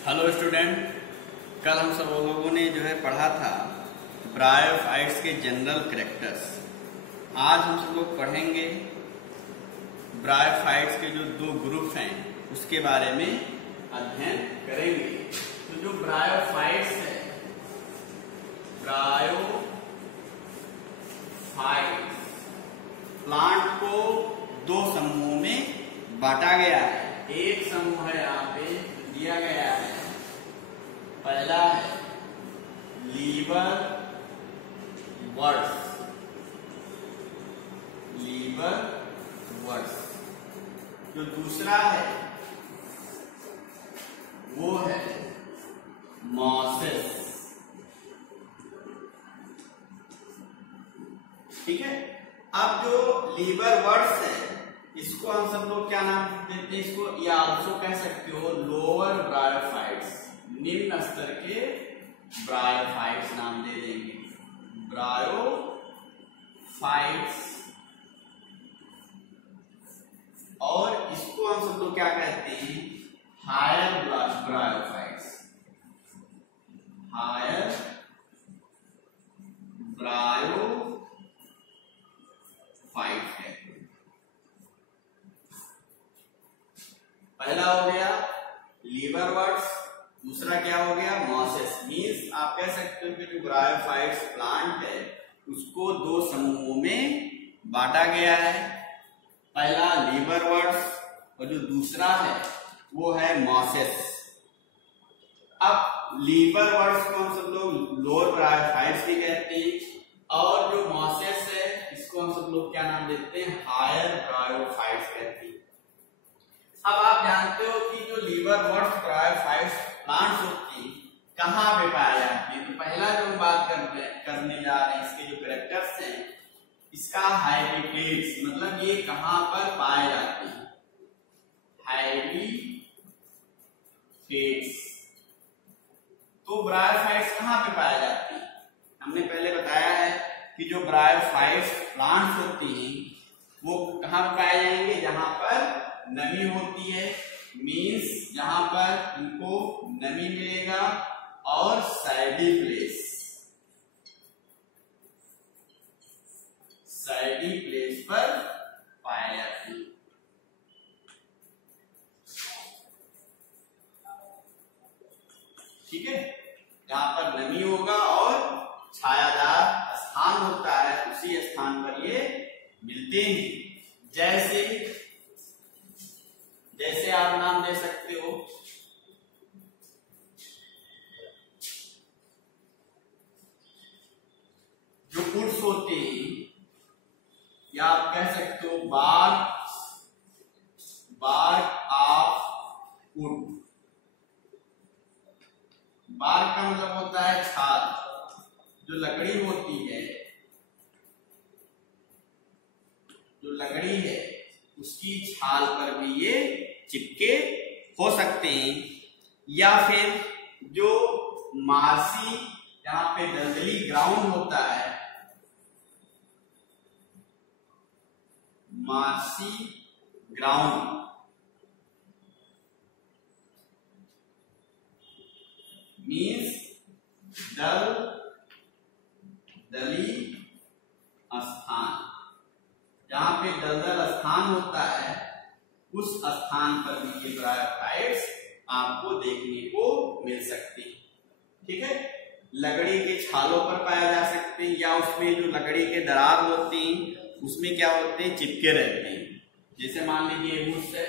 Hello student, कल हम सब लोगों ने जो है पढ़ा था ब्रायोफाइट्स के जनरल कैरेक्टर्स। आज हम सब लोग पढ़ेंगे ब्रायोफाइट्स के जो दो ग्रुप हैं उसके बारे में अध्ययन करेंगे। तो जो ब्रायोफाइट्स है, ब्रायोफाइट्स प्लांट को दो समूहों में बांटा गया है। एक समूह है यहाँ पे दिया गया है, पहला है लीवर वर्ड्स, जो दूसरा है वो है मॉसेस। ठीक है। अब जो लीवर वर्ड्स है इसको हम सब लोग क्या नाम देते हैं? इसको या आल्सो कह सकते हो लोअर ब्रायोफाइट्स, निम्न स्तर के ब्रायोफाइट्स नाम दे देंगे। ब्रायोफाइट्स और इसको हम सब लोग क्या कहते हैं? हायर ब्रायोफाइट्स, हायर ब्रायोफाइट है। पहला हो गया लीवर वर्ड्स, दूसरा क्या हो गया? मॉसेस। मीन्स आप कह सकते हो कि जो ब्रायोफाइट्स प्लांट है उसको दो समूहों में बांटा गया है। पहला लीवर वर्ड्स और जो दूसरा है वो है मॉसेस। अब लीवर वर्ड्स को हम सब लोग लोअर ब्रायोफाइट्स भी कहते हैं और जो मॉसेस है इसको हम सब लोग क्या नाम देते हैं? हायर ब्रायोफाइट्स कहते हैं। अब आप जानते हो कि जो लीवर वर्ड्स ब्रायोफाइट्स प्लांट्स होती हैं कहाँ पे पाया जाती है? तो पहला जो हम बात करने जा रहे हैं इसके जो कैरेक्टर्स हैं, इसका हैबिटेट्स, मतलब ये कहाँ पर पाए जाते हैं? हैबिटेट्स। तो ब्रायोफाइट्स कहाँ पे पाए जाती है? हमने पहले बताया है कि जो ब्रायोफाइट्स प्लांट्स होती हैं वो कहाँ पे पाए जाएंगे? जहां पर नमी होती है, मीन्स जहां पर इनको नमी मिलेगा, और सैडी प्लेस पर पाया जाती है। ठीक है, जहां पर नमी होगा और छायादार स्थान होता है उसी स्थान पर ये मिलते हैं। जैसे आप नाम दे सकते हो जो वुड्स होते हैं, या आप कह सकते हो बार्क ऑफ वुड। बार्क का मतलब होता है छाल। जो लकड़ी होती है, जो लकड़ी है उसकी छाल पर भी ये चिपके हो सकते हैं। या फिर जो मार्सी, जहां पे दलदली ग्राउंड होता है, मार्सी ग्राउंड, मीन्स दलदली स्थान, जहां पे दलदल स्थान होता है उस स्थान पर भी ये ब्रायोफाइट्स आपको देखने को मिल सकती है। ठीक है, लकड़ी के छालों पर पाया जा सकते हैं, या उसमें जो लकड़ी के दरार होते हैं उसमें क्या होते हैं? चिपके रहते हैं। जैसे मान लीजिए वुड्स है,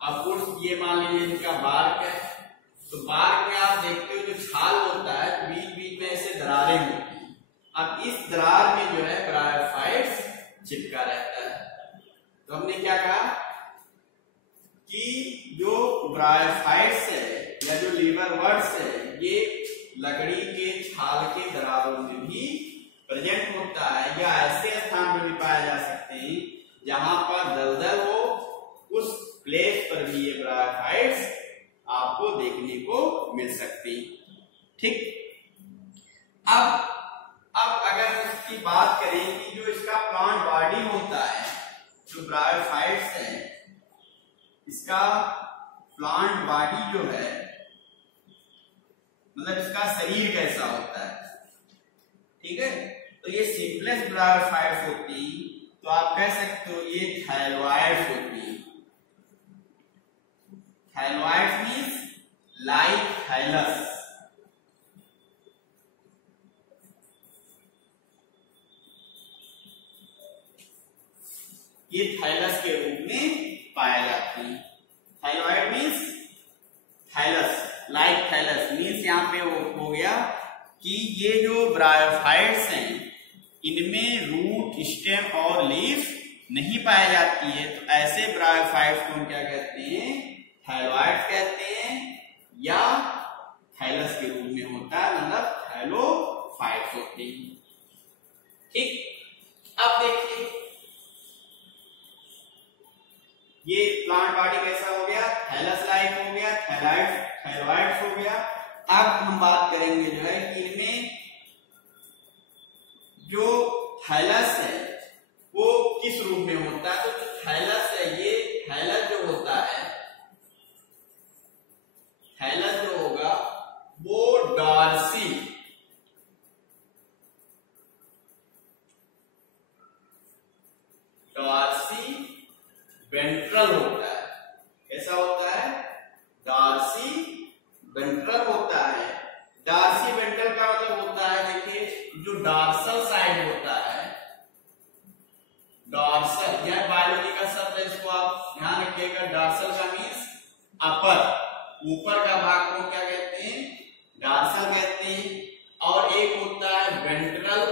अब वुड्स ये मान लीजिए इनका बार्क है, तो बार्क में आप देखते हो जो छाल होता है बीच बीच में ऐसे दरारें होती हैं। अब इस दरार में जो है ब्रायोफाइट्स चिपका रहता है। तो हमने क्या कहा कि जो ब्रायोफाइट्स है या जो लीवर वर्ड्स है ये लकड़ी के छाल के दरारों में भी प्रेजेंट होता है, या ऐसे स्थान पर भी पाए जा सकते हैं जहां पर दलदल हो, उस प्लेस पर भी ये ब्रायोफाइट्स आपको देखने को मिल सकती। ठीक। अब अगर इसकी बात करें कि जो इसका प्लांट बॉडी होता है, जो ब्रायोफाइट्स है, इसका प्लांट बॉडी जो है मतलब इसका शरीर कैसा होता है। ठीक है, तो ये सिंपलेस्ट ब्रायोफाइट्स होती, तो आप कह सकते हो ये थैलोइड्स होती। Thalloids means like thallus. ये थैलस के रूप में पाया जाती है। Thalloid means thallus, like thallus means यहाँ पे वो हो गया कि ये जो ब्रायोफाइट्स हैं इनमें रूट, स्टेम और लीफ नहीं पाई जाती है, तो ऐसे ब्रायोफाइट्स को हम क्या कहते हैं, थैलोइड्स कहते हैं, या थैलस के रूप में होता है, मतलब थैलोफाइट्स होते हैं। ठीक, अब देखिए ये प्लांट बॉडी कैसा हो गया, थैलस लाइक हो गया, थैलोइड्स हो गया। अब हम बात करेंगे जो है कि इनमें जो थैलस है वो किस रूप में होता है। तो जो थैलस है, ये थैलस जो होता है, थैलस जो होगा वो डॉर्सी वेंट्रल होता है। कैसा होता है, डॉर्सी वेंट्रल होता है। डॉर्सी वेंट्रल का मतलब होता है, देखिए जो डॉर्सल साइड होता है, डॉर्सल, यह बायोलॉजी का शब्द है, इसको आप ध्यान रखिएगा। डॉर्सल का मीन्स अपर, ऊपर का भाग को क्या कहते हैं, डॉर्सल कहते हैं। और एक होता है वेंट्रल,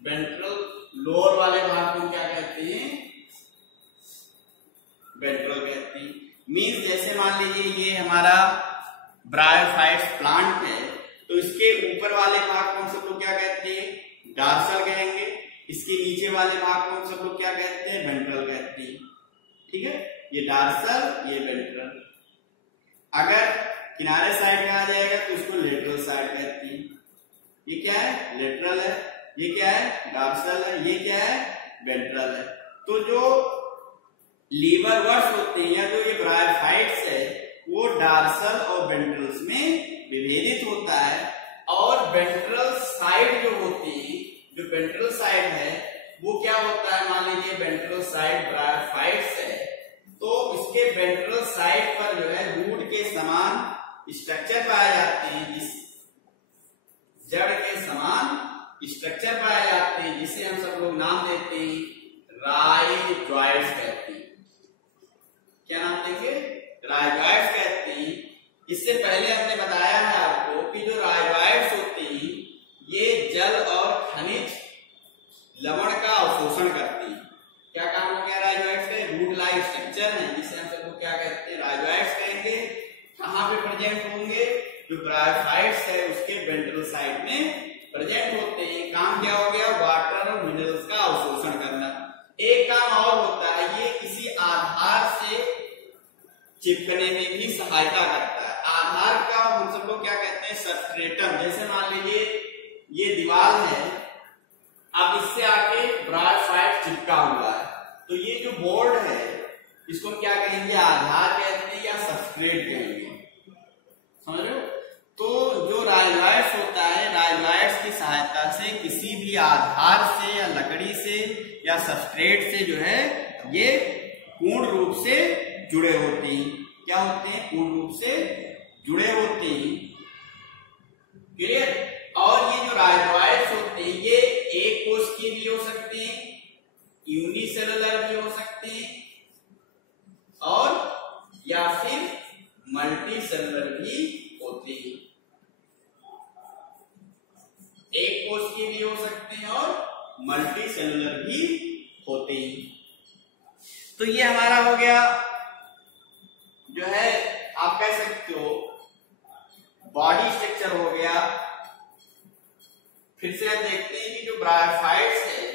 वेंट्रल लोअर वाले भाग को क्या कहते हैं, वेंट्रल कहते हैं। मीन्स जैसे मान लीजिए ये हमारा ब्रायोफाइट्स प्लांट है, तो इसके ऊपर वाले भाग को हम सब लोग क्या कहते हैं, डॉर्सल कहेंगे। इसके नीचे वाले भाग को हम सब लोग क्या कहते हैं, वेंट्रल कहते हैं। ठीक है, ये डॉर्सल, ये वेंट्रल। अगर किनारे साइड में आ जाएगा तो इसको लेटरल साइड कहते हैं। ये क्या है, लेटरल है। ये क्या है, डॉर्सल है। ये क्या है, वेंट्रल है। तो जो लीवरवर्ट्स होते हैं या जो ये ब्रायोफाइट्स है वो डॉर्सल और वेंट्रल्स में विभेदित होता है। और वेंट्रल साइड जो होती है, जो वेंट्रल साइड है वो क्या होता है, मान लीजिए वेंट्रल साइड ब्रायोफाइट्स है, तो इसके वेंट्रल साइड पर जो है रूट के समान स्ट्रक्चर पाए जाते हैं, जिस जड़ के समान स्ट्रक्चर पाए जाते हैं, जिसे हम सब लोग नाम देते हैं राइजॉइड्स कहते हैं। क्या नाम देंगे, राइजॉइड्स कहते हैं। इससे पहले हमने बताया है आपको कि जो राइजॉइड्स होती हैं ये जल और खनिज लवण का अवशोषण करती हैं। क्या काम हो गया राइजॉइड्स के, रूट लाइक स्ट्रक्चर है, जिसे हम सब लोग क्या कहते हैं, राइजॉइड्स कहेंगे। कहाँ पे प्रेजेंट होंगे, जो ब्रायोफाइट्स है उसके वेंट्रल साइड में प्रेजेंट होते हैं। काम क्या हो गया, वाटर और मिनरल्स का अवशोषण करना। एक काम और होता है, ये किसी आधार से चिपकने में भी सहायता करता है। आधार का हम सब लोग क्या कहते हैं, सबस्ट्रेटम। जैसे मान लीजिए ये दीवार है, अब इससे आके ब्रायोफाइट चिपका हुआ है, तो ये जो बोर्ड है इसको हम क्या कहेंगे, आधार कहते हैं या सबस्ट्रेट कहेंगे। समझ रहे हो। तो जो राइजॉइड्स होता है, राइजॉइड्स की सहायता से किसी भी आधार से या लकड़ी से या सबस्ट्रेट से जो है ये पूर्ण रूप से जुड़े होते हैं। क्या होते हैं, पूर्ण रूप से जुड़े होते हैं। क्लियर। और ये जो राइजॉइड्स होते हैं ये एक कोश की भी हो सकते हैं, यूनिसेलुलर भी हो सकते हैं, और या फिर मल्टी सेलुलर भी होते हैं। एक कोश की भी हो सकते हैं और मल्टी सेलुलर भी होते हैं। तो ये हमारा हो गया जो है, आप कह सकते हो बॉडी स्ट्रक्चर हो गया। फिर से हम देखते हैं कि जो ब्रायोफाइट्स है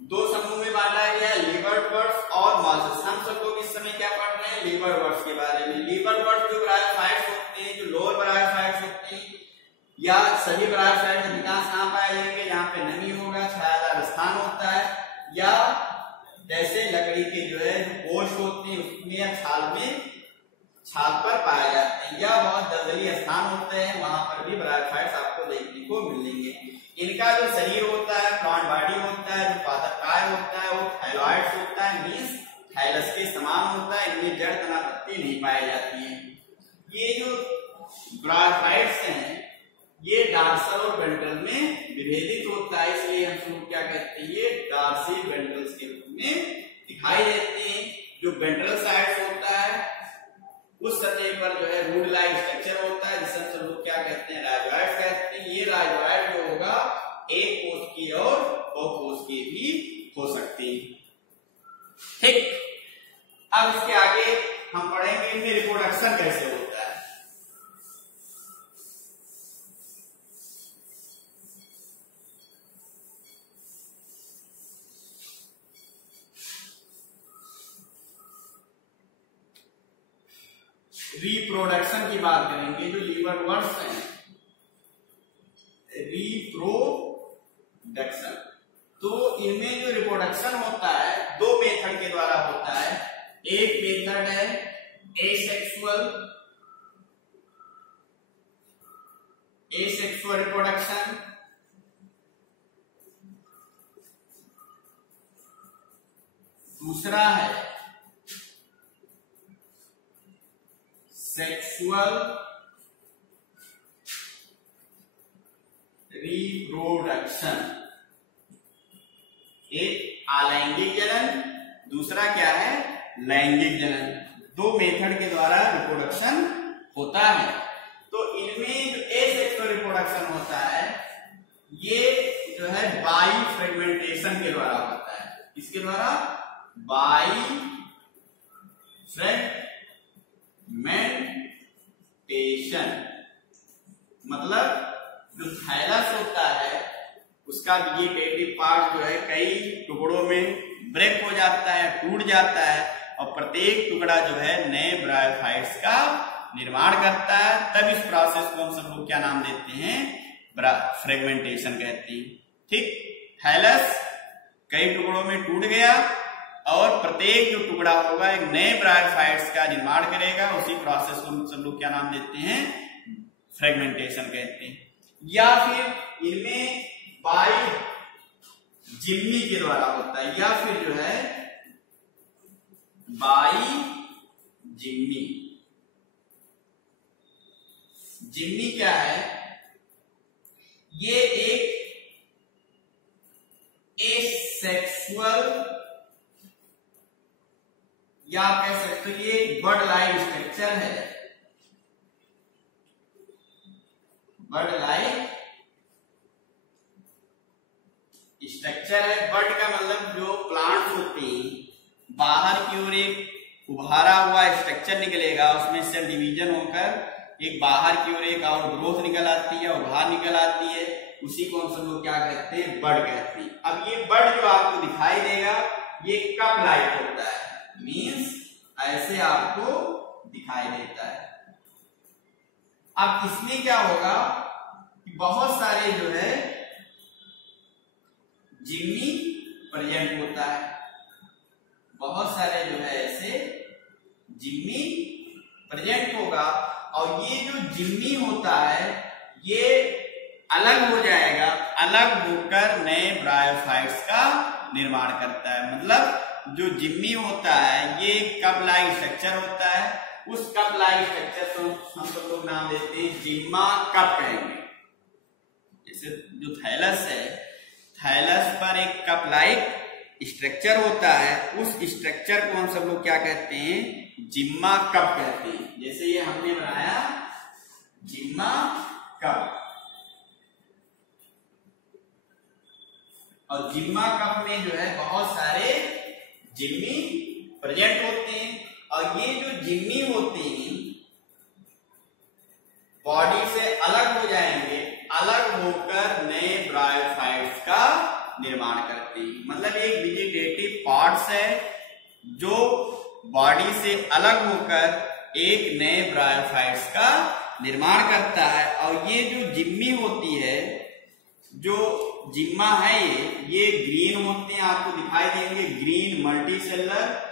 दो समूह में बांटा गया है, लीवरवर्ट्स और मॉलस्क। हम सब लोग इस समय क्या पढ़ रहे हैं, लीवरवर्ट्स के बारे में। लीवरवर्ट्स जो ब्रायोफाइट्स होते हैं, जो लोअर ब्रायोफाइट्स होते हैं, या सभी ब्रायोफाइट्स अधिकांश कहां पाए जाएंगे, जहां पे नमी होगा, छायादार स्थान होता है, या जैसे लकड़ी के जो है कोश होते हैं उसमें या छाल में छाल पर पाए जाते हैं या बहुत दलदली स्थान होते हैं, वहां पर भी ब्रायोफाइट्स आपको देखने को मिलेंगे। इनका जो शरीर होता है, प्लांट बॉडी होता है, जो पादपकाय होता है वो थायलॉइड्स होता है, मींस थाइलस के समान होता है। इनमें जड़ तना पत्ती नहीं पाई जाती है। ये जो ब्रायोफाइट्स हैं ये डॉर्सल और वेंट्रल में विभेदित होता है, इसलिए हम इसको क्या कहते हैं, ये डॉर्सी वेंट्रल्स के रूप में दिखाई देते हैं। जो वेंट्रल साइड होता है उस सतह पर जो है रूट लाइक स्ट्रक्चर होता है, जिसे हम लोग क्या कहते हैं, राइजोइड कहते हैं। ये राइजोइड जो होगा एक कोशिकीय और बहुकोशिकीय भी हो सकते हैं। ठीक, अब इसके आगे हम पढ़ेंगे इनमें रिप्रोडक्शन कैसे होता है। रिप्रोडक्शन की बात करेंगे, जो लीवर वर्ड्स हैं, रिप्रोडक्शन। तो इनमें जो रिप्रोडक्शन होता है दो मेथड के द्वारा होता है। एक मेथड है एसेक्सुअल रिप्रोडक्शन, दूसरा है सेक्सुअल रिप्रोडक्शन। एक अलैंगिक जनन, दूसरा क्या है, लैंगिक जनन। दो मेथड के द्वारा रिप्रोडक्शन होता है। तो इनमें जो एसेक्सुअल रिप्रोडक्शन होता है ये जो है बाई फ्रेगमेंटेशन के द्वारा होता है। इसके द्वारा बाई फ्रेगमेंटेशन, मतलब जो थाइलस होता है उसका वेजिटेटिव पार्ट जो है कई टुकड़ों में ब्रेक हो जाता है, टूट जाता है, और प्रत्येक टुकड़ा जो है नए ब्रायोफाइट्स का निर्माण करता है। तब इस प्रोसेस को हम सब लोग क्या नाम देते हैं, फ्रेगमेंटेशन कहते हैं। ठीक, थाइलस कई टुकड़ों में टूट गया और प्रत्येक जो टुकड़ा होगा एक नए ब्रायोफाइट्स का निर्माण करेगा। उसी प्रोसेस को हम सब लोग क्या नाम देते हैं, फ्रेगमेंटेशन कहते हैं। या फिर इनमें बाई जिम्मी के द्वारा होता है, या फिर जो है बाई जिम्मी। जिम्मी क्या है, ये एक एसेक्सुअल या कह सकते हो ये बर्ड लाइक स्ट्रक्चर है। बर्ड लाइक स्ट्रक्चर है। बर्ड का मतलब जो प्लांट्स होते हैं बाहर की ओर एक उभारा हुआ स्ट्रक्चर निकलेगा, उसमें सेल डिवीजन होकर एक बाहर की ओर एक और ग्रोथ निकल आती है, उभार निकल आती है। उसी को हम सब लोग क्या कहते हैं, बर्ड कहते हैं। अब ये बर्ड जो आपको दिखाई देगा ये कप लाइक होता है, मीन्स ऐसे आपको दिखाई देता है। अब इसमें क्या होगा कि बहुत सारे जो है जिम्मी प्रेजेंट होता है, बहुत सारे जो है ऐसे जिम्मी प्रेजेंट होगा। और ये जो जिम्मी होता है ये अलग हो जाएगा, अलग होकर नए ब्रायोफाइट्स का निर्माण करता है। मतलब जो जिम्मी होता है ये कप लाइक स्ट्रक्चर होता है, उस कप लाइक स्ट्रक्चर को हम सब लोग नाम देते हैं जिम्मा कप कहेंगे। जैसे जो थाइलस है, थाइलस पर एक कप लाइक स्ट्रक्चर होता है, उस स्ट्रक्चर को हम सब लोग क्या कहते हैं, जिम्मा कप कहते हैं। जैसे ये हमने बनाया जिम्मा कप, और जिम्मा कप में जो है बहुत सारे जिम्मी प्रेजेंट होते हैं। और ये जो जिम्मी होते हैं बॉडी से अलग हो जाएंगे, अलग होकर नए ब्रायोफाइट्स का निर्माण करते हैं। मतलब एक वेजिटेटिव पार्ट्स है जो बॉडी से अलग होकर एक नए ब्रायोफाइट्स का निर्माण करता है। और ये जो जिम्मी होती है, जो जिम्मा है ये ग्रीन होते हैं, आपको दिखाई देंगे ग्रीन मल्टी सेलर।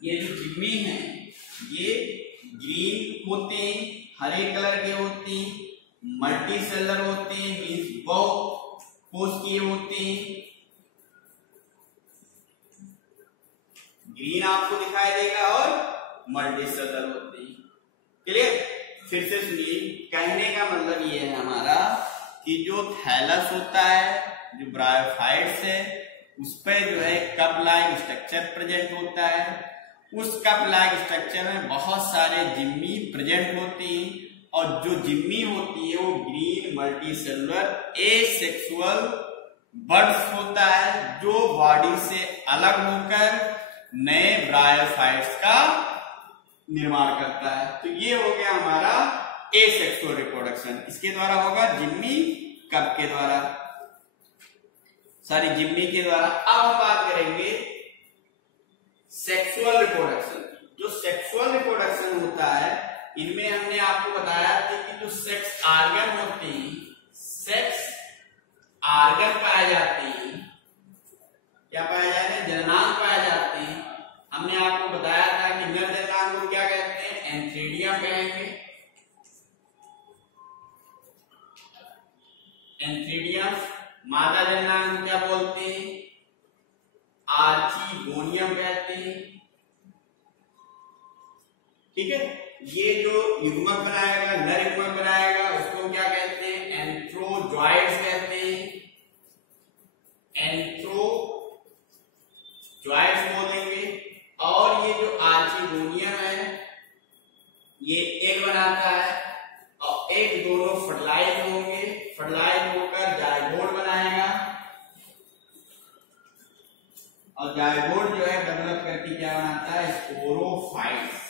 ये जो जिम्मी है ये ग्रीन होते हैं, हरे कलर के होते हैं, मल्टी सेलर होते हैं, मीन्स बहुकोश के होते हैं। ग्रीन आपको दिखाई देगा और मल्टी सेलर होते हैं। क्लियर? फिर से सुनिए, कहने का मतलब ये है हमारा कि जो थैलस होता है, जो ब्रायोफाइट्स है, उस पर जो है कप लाइक स्ट्रक्चर प्रेजेंट होता है। उस कप लाइक स्ट्रक्चर में बहुत सारे जिम्मी प्रेजेंट होती हैं और जो जिम्मी होती है वो green multi cellular asexual buds होता है, जो बॉडी से अलग होकर नए ब्रायोफाइट्स का निर्माण करता है। तो ये हो गया हमारा एसेक्सुअल रिप्रोडक्शन। इसके द्वारा होगा जिम्मी कप के द्वारा, सॉरी जिम्मी के द्वारा। अब हम बात करेंगे सेक्सुअल रिप्रोडक्शन। जो सेक्सुअल रिप्रोडक्शन होता है, इनमें हमने आपको बताया था कि जो सेक्स आर्गन होते हैं, सेक्स आर्गन पाए जाते हैं, क्या पाए जाते हैं? जननांग पाए जाते हैं। हमने आपको बताया था कि नर जननांग को क्या कहते हैं? एंथ्रीडियम कहेंगे। एंथ्रीडियम। मादा जननांग को क्या बोलते हैं? आर्चीगोनियम कहते हैं। ठीक है? ये जो युग्मक बनाएगा, नर युग्मक बनाएगा, उसको क्या कहते हैं? एंथ्रोजॉइड्स कहते हैं। एंथ्रोजॉइड्स बोलेंगे। और ये जो आर्चीगोनियम है, ये एग बनाता है और एग दोनों फर्टिलाइज होंगे, फर्टिलाइज होकर जायगोट बनाएगा और जायगोट जो है डेवलप करके क्या बनाता है? स्पोरोफाइट्स।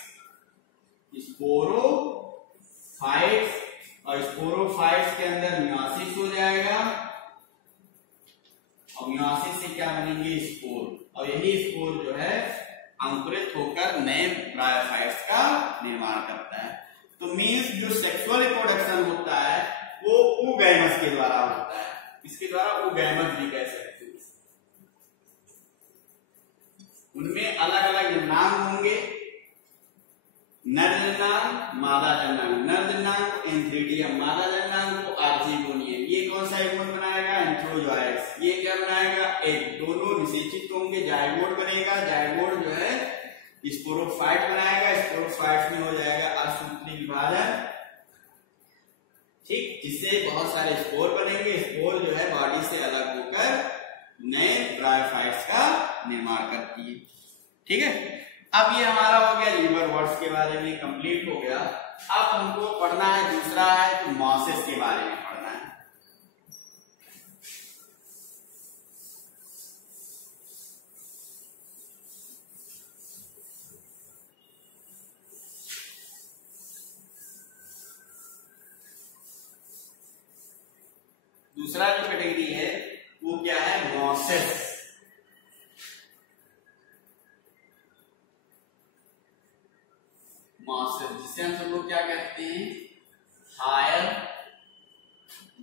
स्पोरोफाइट्स, और स्पोरोफाइट्स के अंदर मियोसिस हो जाएगा और मियोसिस से क्या बनेंगे? स्पोर। और यही स्पोर जो है अंकुरित होकर नए ब्रायोफाइट्स का निर्माण करता है। तो मीन्स जो सेक्सुअल रिप्रोडक्शन होता है वो oogamous के द्वारा होता है। इसके द्वारा oogamous भी कह सकते हैं। उनमें अलग अलग जननांग होंगे, नर जननांग, मादा जननांग। नर जननांग को एंथ्रीडियम, मादा जननांग को आर्चीगोनियम। ये कौन सा युग्मक बनाएगा? एंथ्रोजॉइड्स। ये क्या बनाएगा? एक दोनों निषेचित होंगे, जायगोट बनेगा। जायगोट जो है स्पोरोफाइट बनाएगा, स्पोरोफाइट में हो जाएगा असूत्री विभाजन, ठीक, जिससे बहुत सारे स्पोर बनेंगे। स्पोर जो है बॉडी से अलग होकर नए ब्रायोफाइट्स का निर्माण करती है। ठीक है? अब ये हमारा हो गया लीवर वर्ड्स के बारे में, कंप्लीट हो गया। अब हमको पढ़ना है दूसरा है तो मॉसेस के बारे में पढ़ना है। दूसरा जो कैटेगरी है वो क्या है? मॉसेस। मॉसेस जिसे हम सब लोग क्या कहते हैं? हायर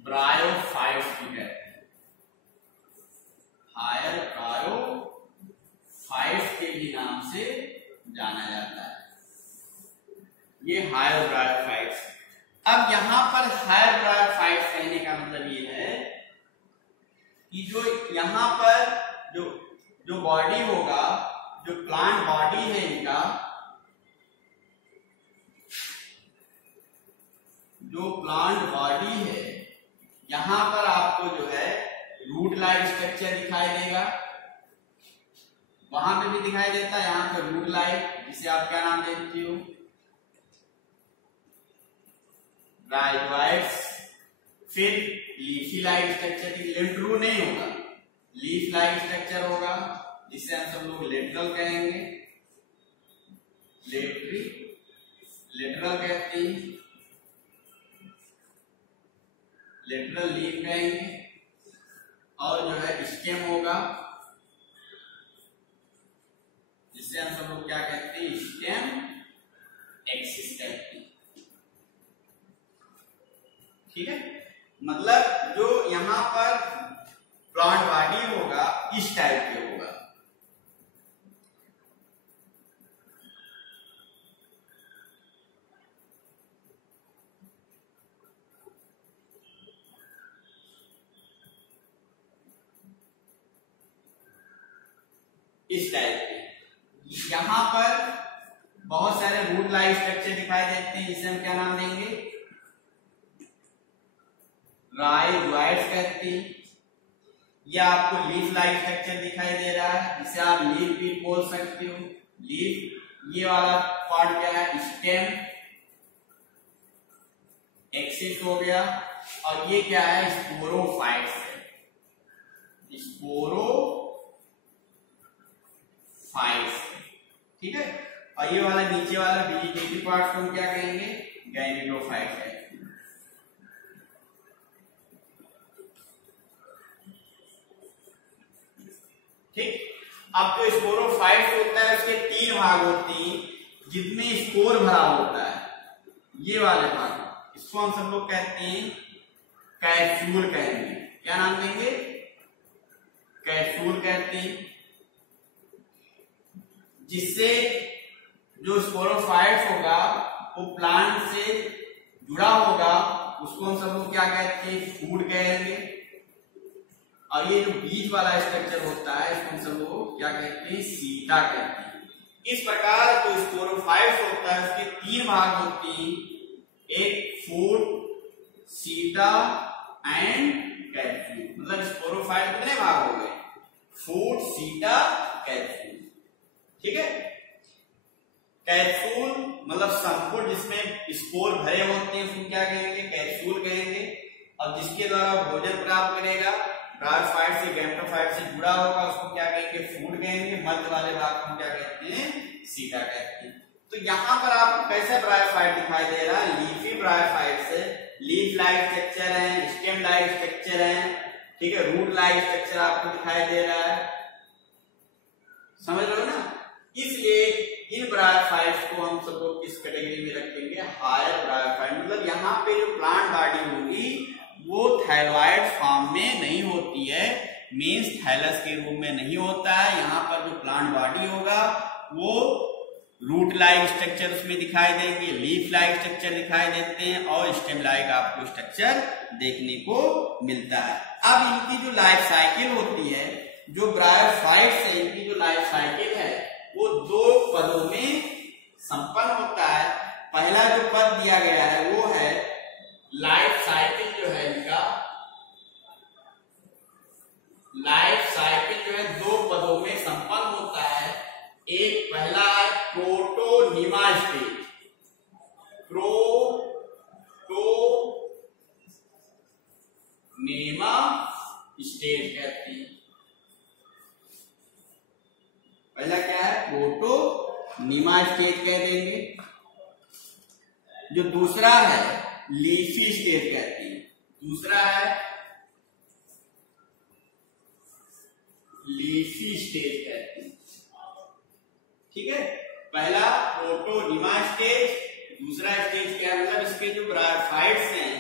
ब्रायोफाइट्स भी कहते हैं। हायर ब्रायोफाइट्स के भी नाम से जाना जाता है। ये हायर ब्रायोफाइट्स। अब यहां पर हायर ब्रायोफाइट्स कहने का मतलब ये है कि जो यहां पर जो बॉडी होगा, जो प्लांट बॉडी है इनका, जो प्लांट बॉडी है, यहां पर आपको जो है रूट लाइक स्ट्रक्चर दिखाई देगा। वहां पे भी दिखाई देता है, यहां पर रूट लाइक, जिसे आप क्या नाम देते हो? राइजोइड्स। फिर लीफी लाइक स्ट्रक्चर, लेटरू नहीं होगा, लीफ लाइक स्ट्रक्चर होगा, जिसे हम सब लोग लेटरल कहेंगे, लेटरल कहते हैं, लेटरल लीफ कहेंगे। और जो है स्टेम होगा, जिसे हम सब लोग क्या कहते हैं? स्टेम एक्सिस कहते हैं। ठीक है? मतलब जो यहां पर प्लांट बॉडी होगा इस टाइप के होगा। इस टाइप के। यहाँ पर बहुत सारे रूट लाइक स्ट्रक्चर दिखाई देते हैं, इसे हम क्या नाम देंगे, राइजोइड्स कहते हैं। या आपको लीफ लाइक स्ट्रक्चर दिखाई दे रहा है, जिसे आप लीफ भी बोल सकते हो। लीफ, ये वाला पार्ट क्या है, स्टेम, एक्सिस हो गया, और ये क्या है, स्पोरोफाइट्स है, स्पोरोफाइट्स, ठीक है। और ये वाला नीचे वाला वेजिटेटिव पार्ट को हम क्या कहेंगे, गैमेटोफाइट है। ठीक। अब जो स्पोरोफाइट्स होता है उसके 3 भाग होते हैं, जिसमें स्पोर भरा होता है, ये वाले भाग, इसको हम सब लोग कहते हैं कैप्सूल कहेंगे। क्या नाम देंगे, कैप्सूल कहते हैं। जिससे जो स्पोरोफाइट्स होगा वो प्लांट से जुड़ा होगा, उसको हम सब लोग क्या कहते हैं, फूड कहेंगे। और ये जो बीज वाला स्ट्रक्चर होता है इसको हम सब लोग क्या कहते हैं, सीटा कहते हैं। इस प्रकार जो स्पोरोफाइट्स होता है उसके 3 भाग होते हैं, एक फूड, सीटा एंड कैप्सूल। मतलब स्पोरोफाइट कितने भाग हो गए, फूड, सीटा, कैप्सूल, ठीक है। कैप्सूल मतलब संपूर्ण जिसमें स्पोर भरे होते हैं उसको क्या कहेंगे, कैप्सूल कहेंगे। और जिसके द्वारा भोजन प्राप्त करेगा, ब्रायोफाइट से गैमेटोफाइट से जुड़ा होगा, उसको क्या कहेंगे, फूड कहेंगे। मध्य वाले भाग को क्या कहते हैं, सीटा कहते हैं। तो यहाँ पर आपको कैसे ब्रायोफाइट दिखाई दे रहा है, लीफी ब्रायोफाइट से लीफ लाइक स्ट्रक्चर है, स्टेम लाइक स्ट्रक्चर है, ठीक है, रूट लाइक स्ट्रक्चर आपको दिखाई दे रहा है, समझ रहे हो ना। इसलिए इन ब्रायोफाइट्स को हम सब लोग किस कैटेगरी में रखेंगे, हायर ब्रायोफाइट। मतलब यहाँ पे जो प्लांट बॉडी होगी वो थायराइड फॉर्म में नहीं होती है, मींस थैलस के रूप में नहीं होता है। यहाँ पर जो प्लांट बॉडी होगा वो रूट लाइक स्ट्रक्चर उसमें दिखाई देंगे, लीफ लाइक स्ट्रक्चर दिखाई देते हैं, और स्टेम लाइक आपको स्ट्रक्चर देखने को मिलता है। अब इनकी जो लाइफ साइकिल होती है, जो ब्रायोफाइट्स है, इनकी जो लाइफ साइकिल है वो 2 पदों में संपन्न होता है। पहला जो पद दिया गया है वो है लाइफ साइकिल, जो है इनका लाइफ साइकिल जो है 2 पदों में संपन्न होता है। एक पहला है प्रोटोनिमा स्टेज, प्रोटोनेमा स्टेज कहते हैं। पहला क्या है, प्रोटोनिमा स्टेज कह देंगे। जो दूसरा है लीफी स्टेज कहते हैं, दूसरा है लीफी स्टेज कहते हैं, ठीक है। पहला प्रोटोनिमा स्टेज, दूसरा स्टेज क्या है, मतलब इसके जो ब्रायोफाइट्स हैं,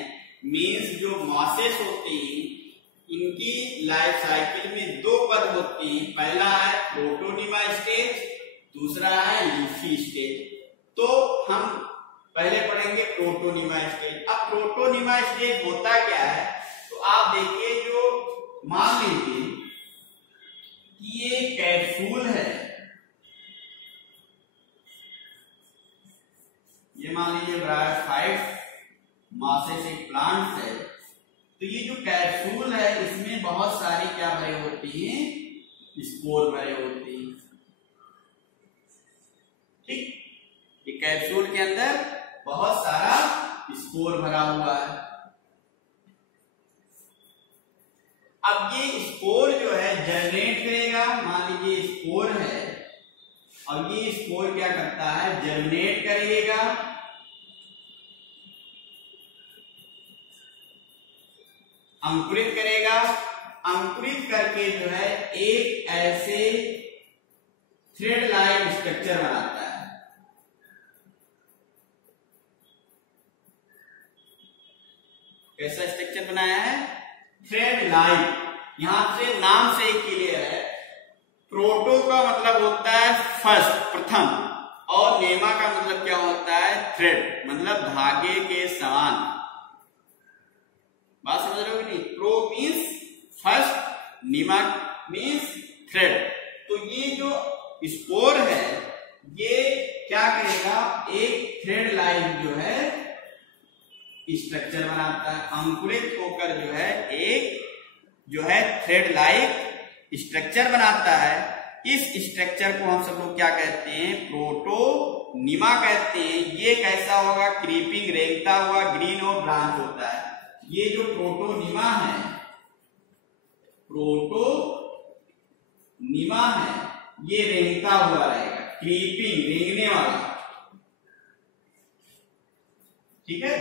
मींस जो मॉसेस होते हैं, इनकी लाइफ साइकिल में 2 पद होते हैं। पहला है प्रोटोनिमा स्टेज, दूसरा है लीफी स्टेज। तो हम पहले पढ़ेंगे प्रोटोनिमा स्टेज। अब प्रोटोनिमा स्टेज होता क्या है, तो आप देखिए, जो मान लीजिए कि ये कैप्सूल है, ये मान लीजिए ब्रायोफाइट्स मॉसेस एक प्लांट है, तो ये जो कैप्सूल है इसमें बहुत सारी क्या भरे होती हैं, स्पोर भरे होते हैं, ठीक। ये कैप्सूल के अंदर बहुत सारा स्पोर भरा हुआ है। अब ये स्पोर जो है जनरेट करेगा, मान लीजिए स्पोर है, और ये स्पोर क्या करता है, जर्मिनेट करेगा, अंकुरित करेगा, अंकुरित करके जो है एक ऐसे थ्रेड लाइक स्ट्रक्चर बनाता है। कैसा स्ट्रक्चर बनाया है, थ्रेड लाइक। यहां से नाम से ही क्लियर है, प्रोटो का मतलब होता है फर्स्ट, प्रथम, और नेमा का मतलब क्या होता है, थ्रेड, मतलब धागे के समान। बात समझ रहे हो कि नहीं। प्रो मीन्स फर्स्ट, नीमा मीन्स थ्रेड। तो ये जो स्पोर है ये क्या करेगा, एक थ्रेड लाइक जो है स्ट्रक्चर बनाता है, अंकुरित होकर जो है एक जो है थ्रेड लाइक स्ट्रक्चर बनाता है। इस स्ट्रक्चर को हम सब लोग क्या कहते हैं, प्रोटोनिमा कहते हैं। ये कैसा होगा, क्रीपिंग रेंगता हुआ ग्रीन और ब्रांच होता है। ये जो प्रोटोनिमा है, प्रोटोनिमा है, ये रेंगता हुआ रहेगा, क्रीपिंग रेंगने वाला, ठीक है,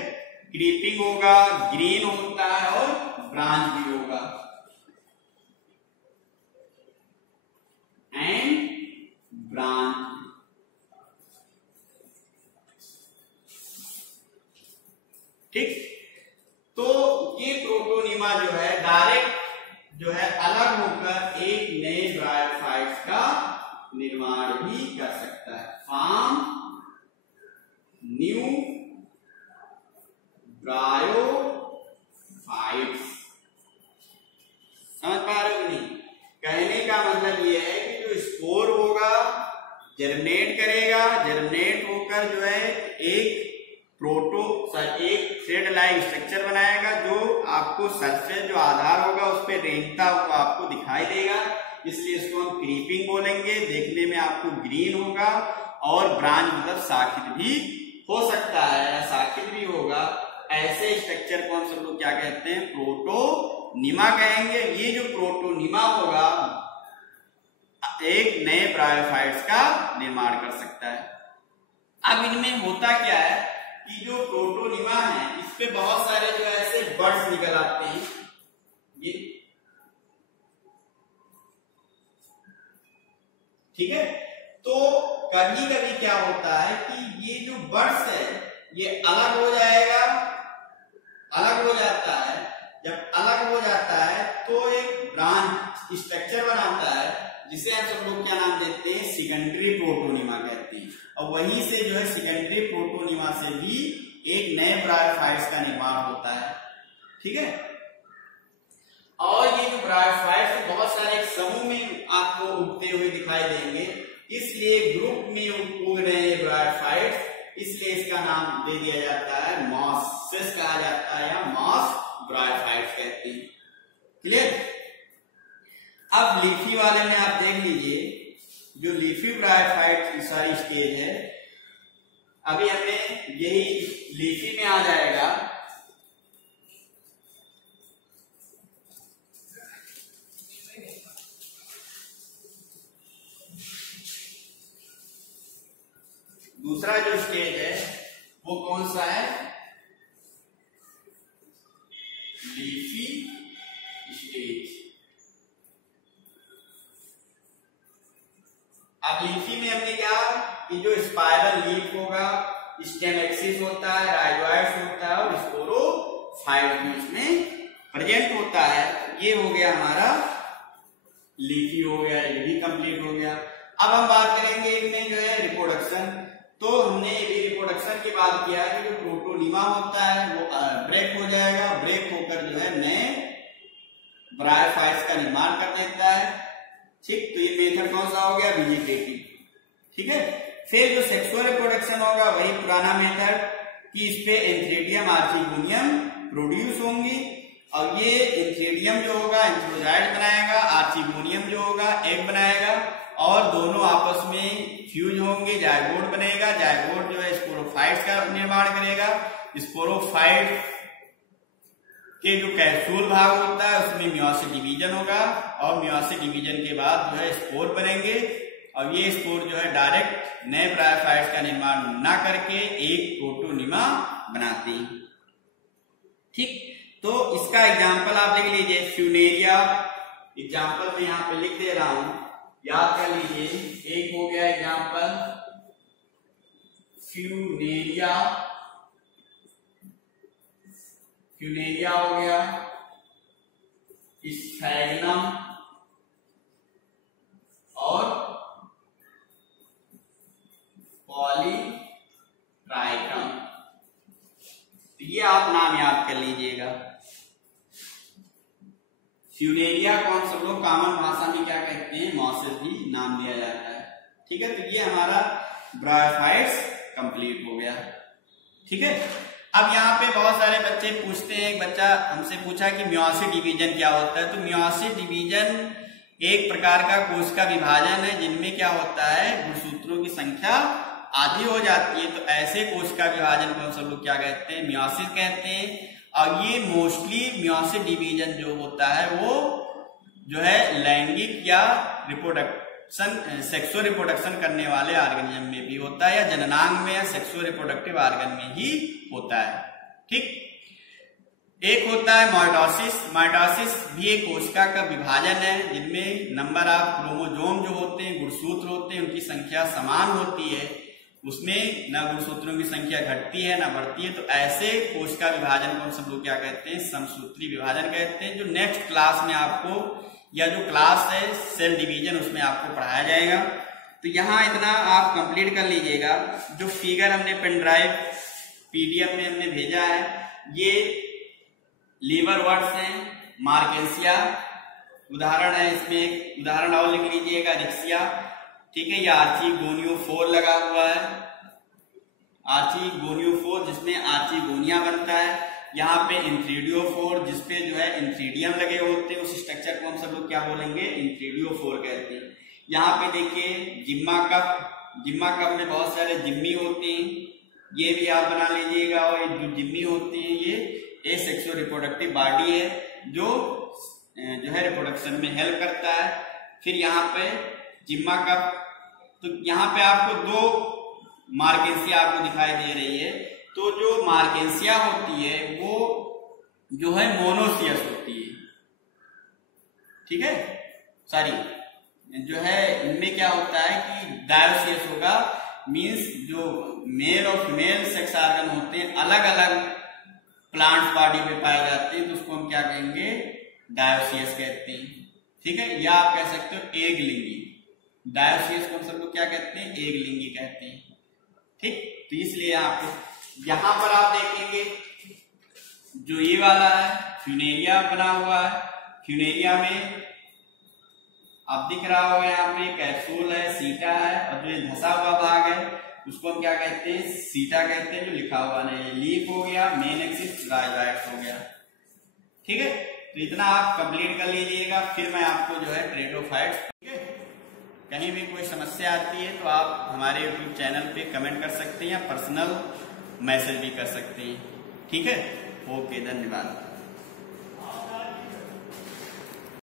क्रीपिंग होगा, ग्रीन होता है और ब्रांच भी होगा। एंड ब्रांच, ठीक। तो ये प्रोटोनिमा जो है डायरेक्ट जो है अलग होकर एक नए ब्रायोफाइट्स का निर्माण भी कर सकता है। फॉर्म न्यू ब्रायोफाइट्स, समझ पा रहे हो कि नहीं? कहने का मतलब ये है कि जो स्पोर होगा जर्मिनेट करेगा, जर्मिनेट होकर जो है एक एक थ्रेड लाइक स्ट्रक्चर बनाएगा जो आपको सरफेस जो आधार होगा उस पर रेंगता हुआ आपको दिखाई देगा, इसलिए इसको हम क्रीपिंग बोलेंगे। देखने में आपको ग्रीन होगा और ब्रांच मतलब शाखित भी हो सकता है या शाखित भी होगा। ऐसे स्ट्रक्चर को हम सब लोग क्या कहते हैं, प्रोटोनिमा कहेंगे। ये जो प्रोटोनिमा होगा एक नए ब्रायोफाइट्स का निर्माण कर सकता है। अब इनमें होता क्या है कि जो प्रोटोनिमा है इस पे बहुत सारे जो ऐसे बर्ड्स निकल आते हैं, ये ठीक है। तो कभी कभी क्या होता है कि ये जो बर्ड्स है ये अलग हो जाएगा, अलग हो जाता है। जब अलग हो जाता है तो एक ब्रांच स्ट्रक्चर बनाता है जिसे हम सब लोग क्या नाम देते हैं, सेकेंडरी प्रोटोनिमा कहते हैं। और वहीं से जो है सेकेंडरी प्रोटोनिमा से भी एक नए ब्रायोफाइट्स का निर्माण होता है, ठीक है। और ये जो ब्रायोफाइट्स बहुत सारे एक समूह में आपको उगते हुए दिखाई देंगे, इसलिए ग्रुप में उग रहे हैं ब्रायोफाइट्स, इसलिए इसका नाम दे दिया जाता है मॉसेस कहा जाता है या मॉस ब्रायोफाइट्स कहते हैं। क्लियर? अब लीफी वाले में आप देख लीजिए, जो लीफी ब्रायोफाइट की सारी स्टेज है, अभी हमने यही लीफी में आ जाएगा। दूसरा जो स्टेज है वो कौन सा है, लीफी स्टेज। अब लीफी में हमने क्या कि जो स्पाइरल लीफ होगा, स्टेम एक्सिस होता है, राइजोइड्स होता है और स्पोरोफाइट भी इसमें प्रेजेंट होता है। ये हो गया हमारा लीफी हो गया, ये भी कंप्लीट हो गया। अब हम बात करेंगे इनमें जो है रिप्रोडक्शन। तो हमने ये रिप्रोडक्शन की बात किया कि जो प्रोटोनिमा होता है वो ब्रेक हो जाएगा, ब्रेक होकर जो है नए ब्रायोफाइट्स का निर्माण कर देता है, ठीक। तो ये मेथड कौन सा हो गया, वेजिटेटिव, ठीक है। फिर जो सेक्सुअल रिप्रोडक्शन होगा वही पुराना मेथड कि इस पे एंथ्रेडियम आर्चिगोनियम प्रोड्यूस होंगी और ये एंथ्रेडियम जो होगा एंथ्रोजाइड बनाएगा, आर्चिगोनियम जो होगा एग बनाएगा और दोनों आपस में फ्यूज होंगे, जायगोट बनेगा। जायगोट जो है स्पोरोफाइट्स का निर्माण करेगा। स्पोरोफाइट के जो कैप्सूल भाग होता है उसमें मियोसिस डिवीजन होगा और मियोसिस डिवीजन के बाद जो है स्पोर बनेंगे और ये स्पोर जो है डायरेक्ट नए ब्रायोफाइट्स का निर्माण ना करके एक प्रोटोनिमा बनाते हैं, ठीक। तो इसका एग्जांपल आप लिख लीजिए, फ्यूनेरिया। एग्जांपल मैं यहाँ पे लिख दे रहा हूं, याद कर लीजिए। एक हो गया एग्जांपल फ्यूनेरिया, फ्यूनेरिया हो गया, स्फैग्नम और पॉलीट्राइकम। तो ये आप नाम याद कर लीजिएगा। फ्यूनेरिया को हम सब लोग कॉमन भाषा में क्या कहते हैं, कहते हैं, मॉसिस भी नाम दिया जाता है। ठीक है, तो ये हमारा ब्रायोफाइट्स कंप्लीट हो गया। ठीक है, अब यहाँ पे बहुत सारे बच्चे पूछते हैं, एक बच्चा हमसे पूछा कि मियोसिस डिवीजन क्या होता है। तो मियोसिस डिवीजन एक प्रकार का कोशिका विभाजन है जिनमें क्या होता है, गुणसूत्रों की संख्या आधी हो जाती है। तो ऐसे कोशिका विभाजन को हम सब लोग क्या कहते हैं, मियोसिस कहते हैं। और ये मोस्टली मियोसिस डिवीजन जो होता है वो जो है लैंगिक या रिप्रोडक्शन, सेक्सुअल रिप्रोडक्शन करने वाले ऑर्गेनिज्म में भी होता है, या जननांग में या सेक्सुअल रिप्रोडक्टिव ऑर्गन में ही होता है। ठीक, एक होता है माइटोसिस। माइटोसिस भी एक कोशिका का विभाजन है जिनमें नंबर ऑफ क्रोमोसोम जो होते हैं, गुणसूत्र होते हैं, उनकी संख्या समान होती है। उसमें न गुणसूत्रों की संख्या घटती है न बढ़ती है। तो ऐसे कोशिका विभाजन को हम सब लोग क्या कहते हैं, समसूत्री विभाजन कहते हैं, जो नेक्स्ट क्लास में आपको, या जो क्लास है सेल डिवीजन, उसमें आपको पढ़ाया जाएगा। तो यहाँ इतना आप कंप्लीट कर लीजिएगा। जो फिगर हमने पेन ड्राइव PDF में हमने भेजा है, ये लीवर वर्ड्स हैं, मार्केंसिया उदाहरण है, इसमें एक उदाहरण और लिख लीजिएगा, रिक्सिया। ठीक है, ये आर्चिगोनियोफोर लगा हुआ है, आर्चिगोनियोफोर जिसमें आर्चिगोनिया बनता है। यहाँ पे इंथ्रीडियोफोर जिसपे जो है इंथ्रीडियम लगे होते हैं, उस स्ट्रक्चर को हम सब लोग क्या बोलेंगे, इंथ्रीडियोफोर कहते हैं। यहाँ पे देखिए जिम्मा कप, जिम्मा कप में बहुत सारे जिम्मी होते हैं, ये भी आप बना लीजिएगा। और ये जो जिम्मी होते हैं ये सेक्सुअल रिप्रोडक्टिव बॉडी है जो है रिप्रोडक्शन में हेल्प करता है। फिर यहाँ पे जिम्मा कप, तो यहाँ पे आपको दो मार्केंसिया आपको दिखाई दे रही है। तो जो मार्केंसिया होती है वो जो है मोनोसियस होती है। ठीक है, सॉरी, जो है इनमें क्या होता है कि डायोसियस होगा, मींस जो मेल और फीमेल सेक्स ऑर्गन होते हैं अलग अलग प्लांट बॉडी पे पाए जाते हैं, तो उसको हम क्या कहेंगे, डायोसियस कहते हैं। ठीक है, या आप कह सकते हो एक लिंगी। डायोसियस को हम सब लोग क्या कहते हैं, एक लिंगी कहते हैं। ठीक, तो इसलिए यहाँ पर आप देखेंगे जो ये वाला है फ्यूनेरिया बना हुआ है। फ्यूनेरिया में आप दिख रहा होगा यहाँ पे कैप्सूल है, सीटा है, और जो धसा हुआ भाग है उसको हम क्या कहते हैं, सीटा कहते हैं, जो लिखा हुआ नहीं। लीफ हो गया, मेन एक्सिस राइजोइड्स हो गया। ठीक है, तो इतना आप कंप्लीट कर लीजिएगा। फिर मैं आपको जो है टेरेडोफाइट्स, ठीक है, कहीं भी कोई समस्या आती है तो आप हमारे YouTube चैनल पे कमेंट कर सकते हैं या पर्सनल मैसेज भी कर सकते हैं। ठीक है, ओके, धन्यवाद।